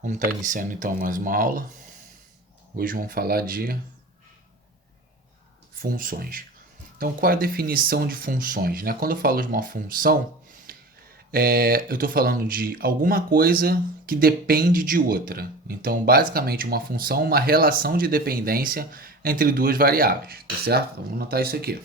Vamos estar iniciando então mais uma aula. Hoje vamos falar de funções. Então, qual é a definição de funções? Quando eu falo de uma função, eu estou falando de alguma coisa que depende de outra. Então, basicamente, uma função é uma relação de dependência entre duas variáveis, tá certo? Então, vamos anotar isso aqui.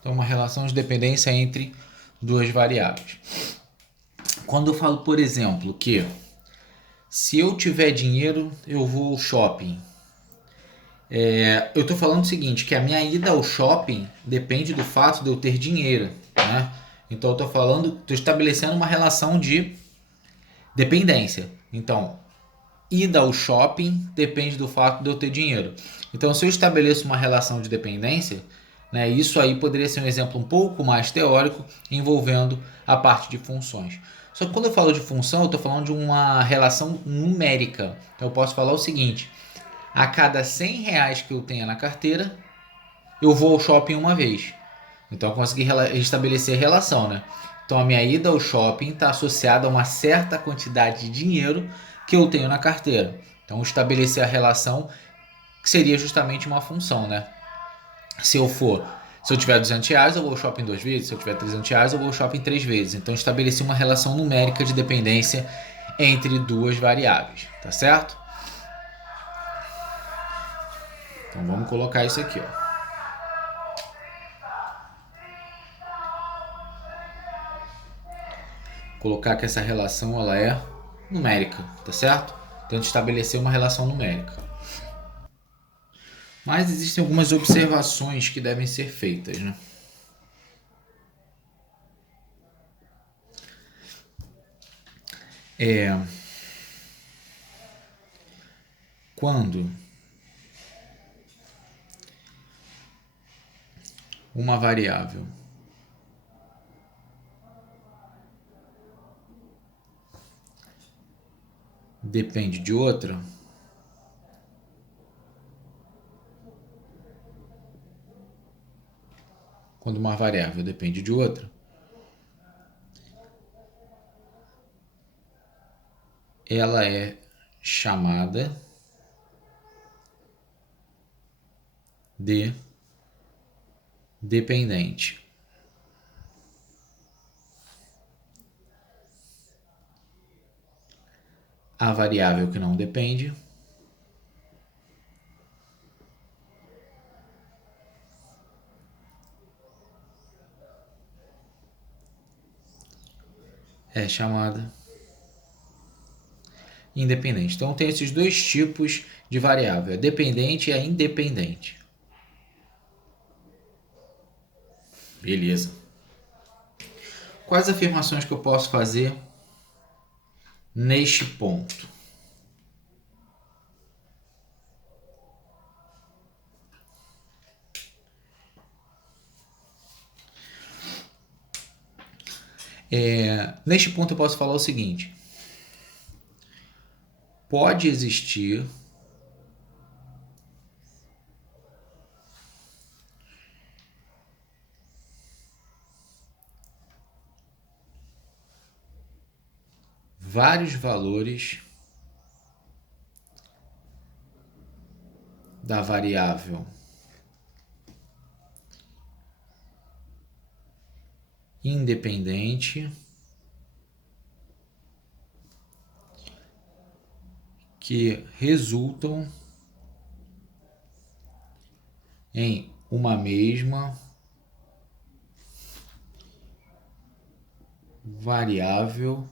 Então, uma relação de dependência entre duas variáveis. Quando eu falo, por exemplo, que se eu tiver dinheiro, eu vou ao shopping. Eu estou falando o seguinte, que a minha ida ao shopping depende do fato de eu ter dinheiro, né? Então eu estou estabelecendo uma relação de dependência. Então, ida ao shopping depende do fato de eu ter dinheiro. Então, se eu estabeleço uma relação de dependência, né, isso aí poderia ser um exemplo um pouco mais teórico envolvendo a parte de funções. Só que quando eu falo de função, eu estou falando de uma relação numérica. Então, eu posso falar o seguinte: a cada 100 reais que eu tenha na carteira, eu vou ao shopping uma vez. Então eu consegui estabelecer relação, né? Então a minha ida ao shopping está associada a uma certa quantidade de dinheiro que eu tenho na carteira. Então estabelecer a relação que seria justamente uma função, né? Se eu tiver 200 reais, eu vou ao shopping 2 vezes. Se eu tiver 300 reais, eu vou ao shopping 3 vezes. Então estabeleci uma relação numérica de dependência entre duas variáveis, tá certo? Então vamos colocar isso aqui, ó. Colocar que essa relação ela é numérica, tá certo? Tento estabelecer uma relação numérica. Mas existem algumas observações que devem ser feitas, né? Quando uma variável depende de outra, quando uma variável depende de outra, ela é chamada de dependente. A variável que não depende é chamada independente. Então tem esses dois tipos de variável, a dependente e a independente. Beleza. Quais afirmações que eu posso fazer neste ponto? Neste ponto eu posso falar o seguinte: pode existir vários valores da variável independente que resultam em uma mesma variável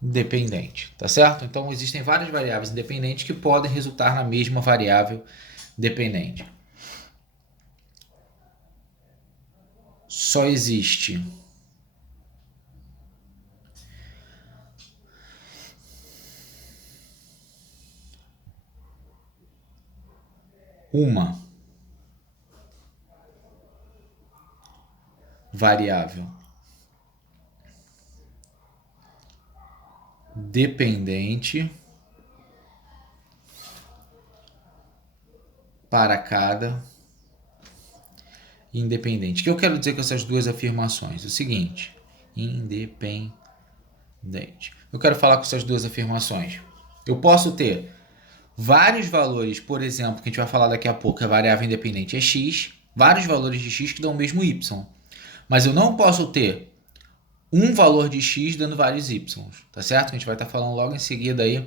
dependente, tá certo? Então existem várias variáveis independentes que podem resultar na mesma variável dependente. Só existe uma variável dependente para cada independente. O que eu quero dizer com essas duas afirmações? O seguinte, independente. Eu quero falar com essas duas afirmações. Eu posso ter vários valores, por exemplo, que a gente vai falar daqui a pouco, a variável independente é x, vários valores de x que dão o mesmo y. Mas eu não posso ter um valor de x dando vários y, tá certo? A gente vai estar falando logo em seguida aí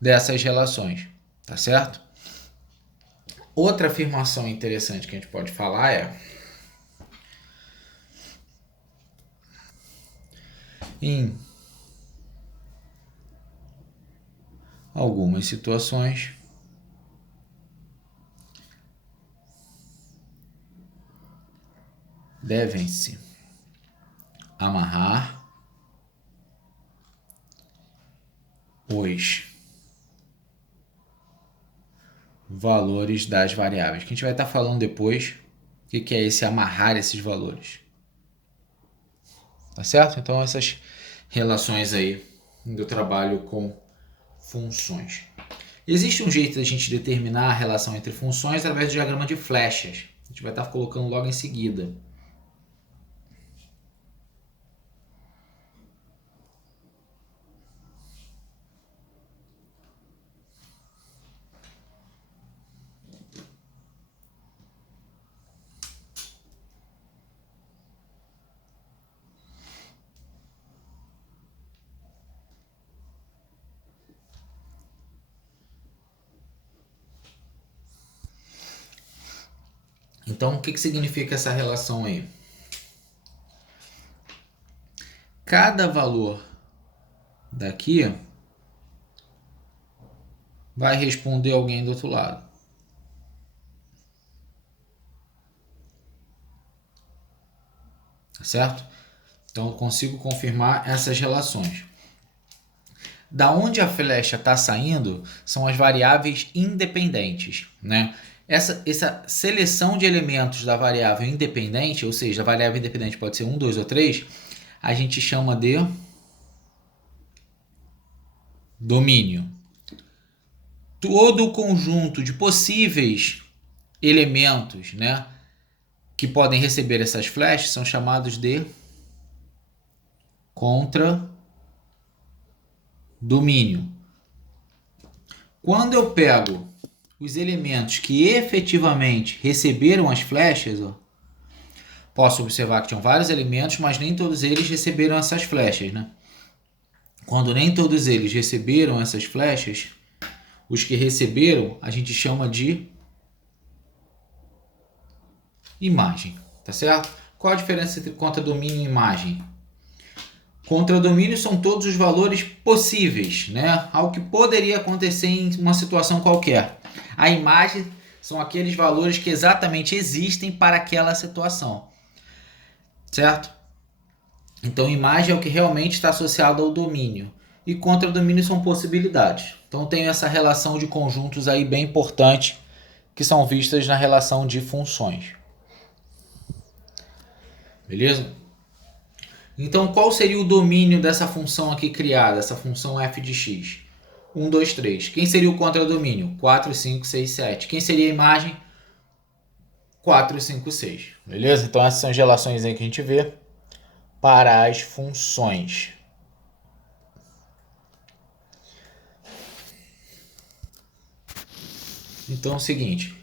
dessas relações, tá certo? Outra afirmação interessante que a gente pode falar é: em algumas situações, devem-se amarrar os valores das variáveis. Que a gente vai estar falando depois o que é esse amarrar esses valores. Tá certo? Então essas relações aí do trabalho com funções. Existe um jeito da gente determinar a relação entre funções através do diagrama de flechas. A gente vai estar colocando logo em seguida. Então, o que significa essa relação aí? Cada valor daqui vai responder alguém do outro lado. Tá certo? Então, eu consigo confirmar essas relações. Da onde a flecha está saindo são as variáveis independentes, né? Essa seleção de elementos da variável independente, ou seja, a variável independente pode ser 1, 2 ou 3, a gente chama de domínio. Todo o conjunto de possíveis elementos, né, que podem receber essas flechas são chamados de contradomínio. Quando eu pego os elementos que efetivamente receberam as flechas, ó, posso observar que tinham vários elementos, mas nem todos eles receberam essas flechas, né? Quando nem todos eles receberam essas flechas, os que receberam a gente chama de imagem, tá certo? Qual a diferença entre contradomínio e imagem? Contradomínio são todos os valores possíveis, né? Algo que poderia acontecer em uma situação qualquer. A imagem são aqueles valores que exatamente existem para aquela situação, certo? Então, imagem é o que realmente está associado ao domínio. E contradomínio são possibilidades. Então, tem essa relação de conjuntos aí bem importante que são vistas na relação de funções. Beleza? Então, qual seria o domínio dessa função aqui criada, essa função f de x? 1, 2, 3. Quem seria o contradomínio? 4, 5, 6, 7. Quem seria a imagem? 4, 5, 6. Beleza? Então, essas são as relações aí que a gente vê para as funções. Então é o seguinte,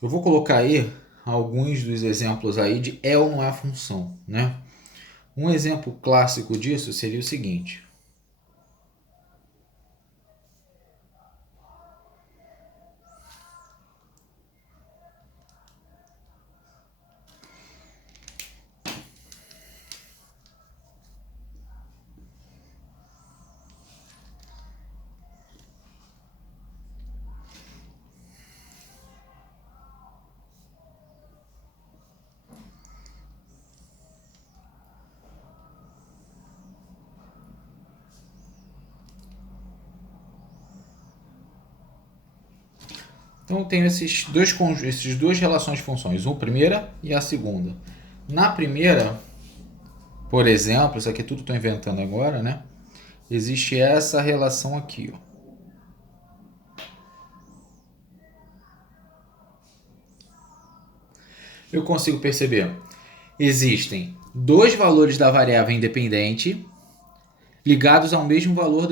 eu vou colocar aí alguns dos exemplos aí de é ou não é a função, né? Um exemplo clássico disso seria o seguinte. Então eu tenho esses duas relações de funções, a primeira e a segunda. Na primeira, por exemplo, isso aqui tudo estou inventando agora, né? Existe essa relação aqui, ó. Eu consigo perceber. Existem dois valores da variável independente ligados ao mesmo valor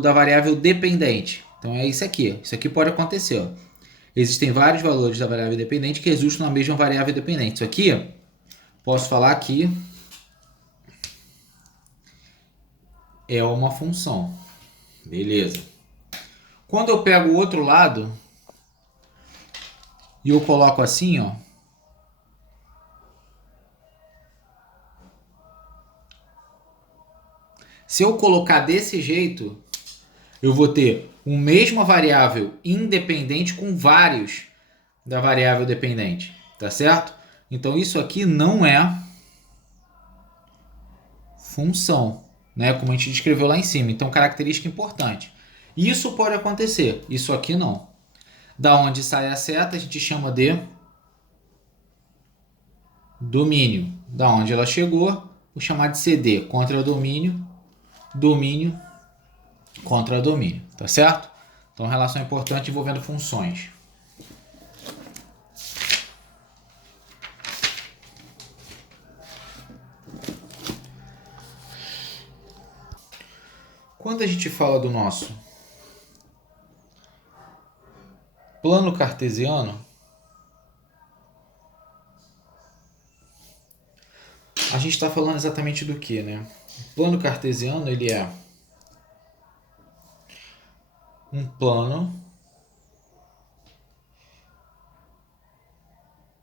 da variável dependente. Então é isso aqui. Isso aqui pode acontecer, ó. Existem vários valores da variável independente que existem na mesma variável dependente. Isso aqui, posso falar que é uma função. Beleza. Quando eu pego o outro lado e eu coloco assim, ó. Se eu colocar desse jeito, eu vou ter uma mesma variável independente com vários da variável dependente, tá certo? Então isso aqui não é função, né? Como a gente descreveu lá em cima. Então característica importante. Isso pode acontecer, isso aqui não. Da onde sai a seta a gente chama de domínio. Da onde ela chegou, vou chamar de CD, contra domínio, domínio contra domínio, tá certo? Então relação importante envolvendo funções. Quando a gente fala do nosso plano cartesiano, a gente está falando exatamente do que, né? O plano cartesiano, ele é um plano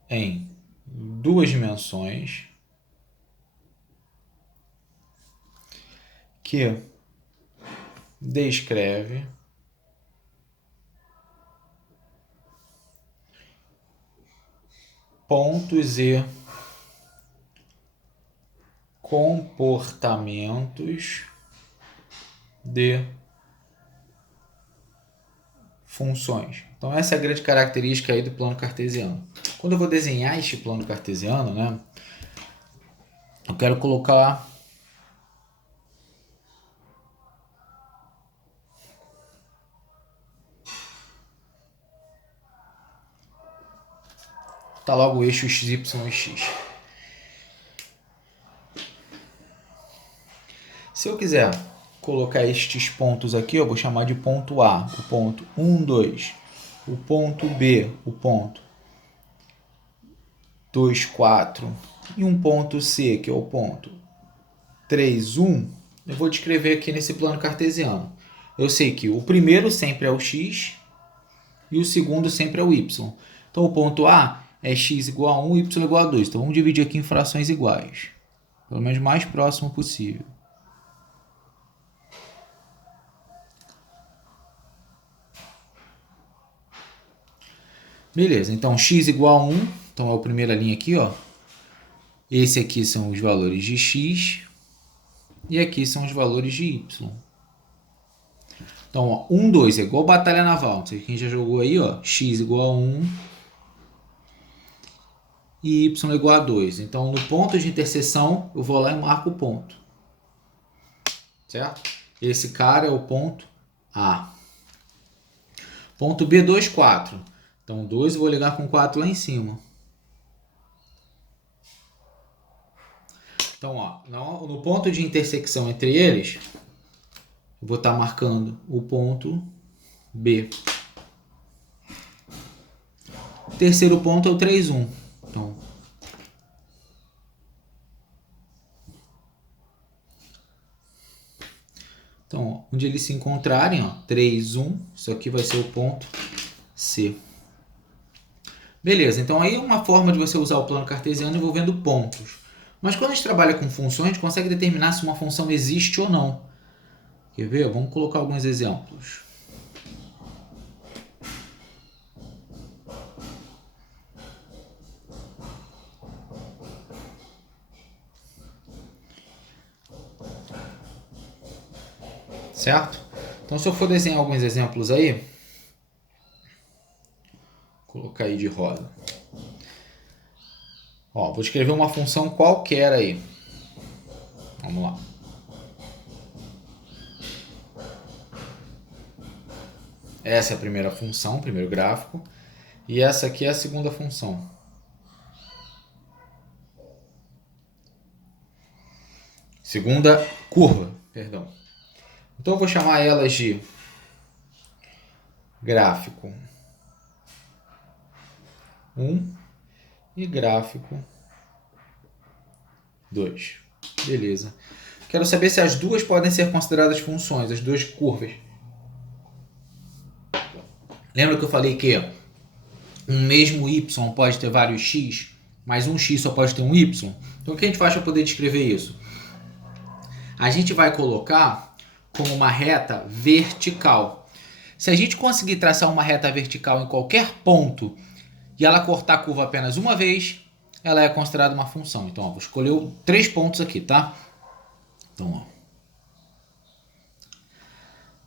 em duas dimensões que descreve pontos e comportamentos de funções. Então essa é a grande característica aí do plano cartesiano. Quando eu vou desenhar este plano cartesiano, né, eu quero colocar tá logo o eixo x, y e x. Se eu quiser colocar estes pontos aqui, eu vou chamar de ponto A, o ponto 1, 2, o ponto B, o ponto 2, 4 e um ponto C, que é o ponto 3, 1, eu vou descrever aqui nesse plano cartesiano. Eu sei que o primeiro sempre é o x e o segundo sempre é o y. Então o ponto A é x igual a 1 e y igual a 2. Então vamos dividir aqui em frações iguais, pelo menos mais próximo possível. Beleza, então x igual a 1, então é a primeira linha aqui, ó. Esse aqui são os valores de x e aqui são os valores de y. Então, ó, 1, 2 é igual batalha naval. Não sei quem já jogou aí, ó. X igual a 1 e y igual a 2. Então, no ponto de interseção, eu vou lá e marco o ponto. Certo? Esse cara é o ponto A. Ponto B, 2, 4. Então, 2 eu vou ligar com 4 lá em cima. Então, ó, no ponto de intersecção entre eles, eu vou estar marcando o ponto B. O terceiro ponto é o 3, 1. Então, ó, onde eles se encontrarem, ó, 3, 1, isso aqui vai ser o ponto C. Beleza, então aí é uma forma de você usar o plano cartesiano envolvendo pontos. Mas quando a gente trabalha com funções, a gente consegue determinar se uma função existe ou não. Quer ver? Vamos colocar alguns exemplos. Certo? Então, se eu for desenhar alguns exemplos aí, cair de roda. Ó, vou escrever uma função qualquer aí. Vamos lá. Essa é a primeira função, o primeiro gráfico. E essa aqui é a segunda função. Segunda curva, perdão. Então eu vou chamar elas de gráfico 1 e gráfico 2. Beleza. Quero saber se as duas podem ser consideradas funções, as duas curvas. Lembra que eu falei que um mesmo y pode ter vários x, mas um x só pode ter um y? Então o que a gente faz para poder descrever isso? A gente vai colocar como uma reta vertical. Se a gente conseguir traçar uma reta vertical em qualquer ponto e ela cortar a curva apenas uma vez, ela é considerada uma função. Então, ó, vou escolher 3 pontos aqui, tá? Então, ó.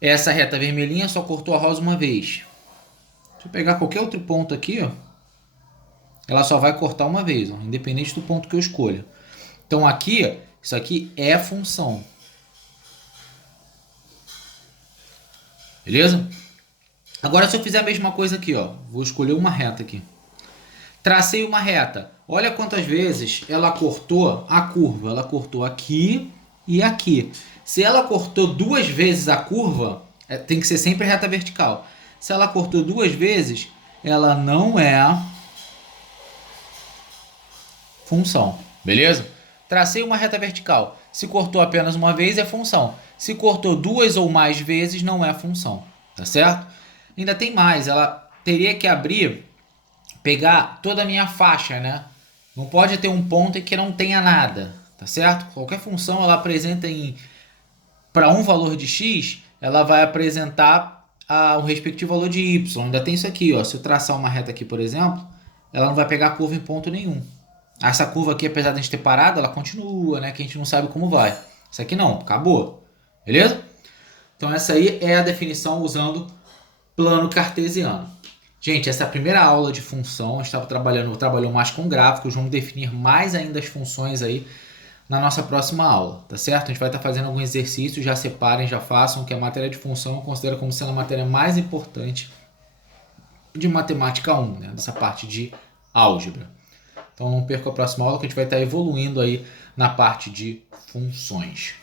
Essa reta vermelhinha só cortou a rosa uma vez. Se eu pegar qualquer outro ponto aqui, ó, ela só vai cortar uma vez, ó, independente do ponto que eu escolha. Então aqui, isso aqui é função. Beleza? Agora se eu fizer a mesma coisa aqui, ó, vou escolher uma reta aqui. Tracei uma reta. Olha quantas vezes ela cortou a curva. Ela cortou aqui e aqui. Se ela cortou 2 vezes a curva, tem que ser sempre reta vertical. Se ela cortou 2 vezes, ela não é função. Beleza? Tracei uma reta vertical. Se cortou apenas uma vez, é função. Se cortou 2 ou mais vezes, não é função. Tá certo? Ainda tem mais. Ela teria que pegar toda a minha faixa, né? Não pode ter um ponto em que não tenha nada. Tá certo? Qualquer função, ela apresenta para um valor de x, ela vai apresentar o respectivo valor de y. Ainda tem isso aqui, ó. Se eu traçar uma reta aqui, por exemplo, ela não vai pegar a curva em ponto nenhum. Essa curva aqui, apesar de a gente ter parado, ela continua, né? Que a gente não sabe como vai. Isso aqui não, acabou. Beleza? Então essa aí é a definição usando plano cartesiano. Gente, essa é a primeira aula de função. A gente trabalhou mais com gráficos. Vamos definir mais ainda as funções aí na nossa próxima aula, tá certo? A gente vai estar fazendo alguns exercícios, já separem, já façam, que a matéria de função eu considero como sendo a matéria mais importante de matemática 1, né? Dessa parte de álgebra. Então não perca a próxima aula que a gente vai estar evoluindo aí na parte de funções.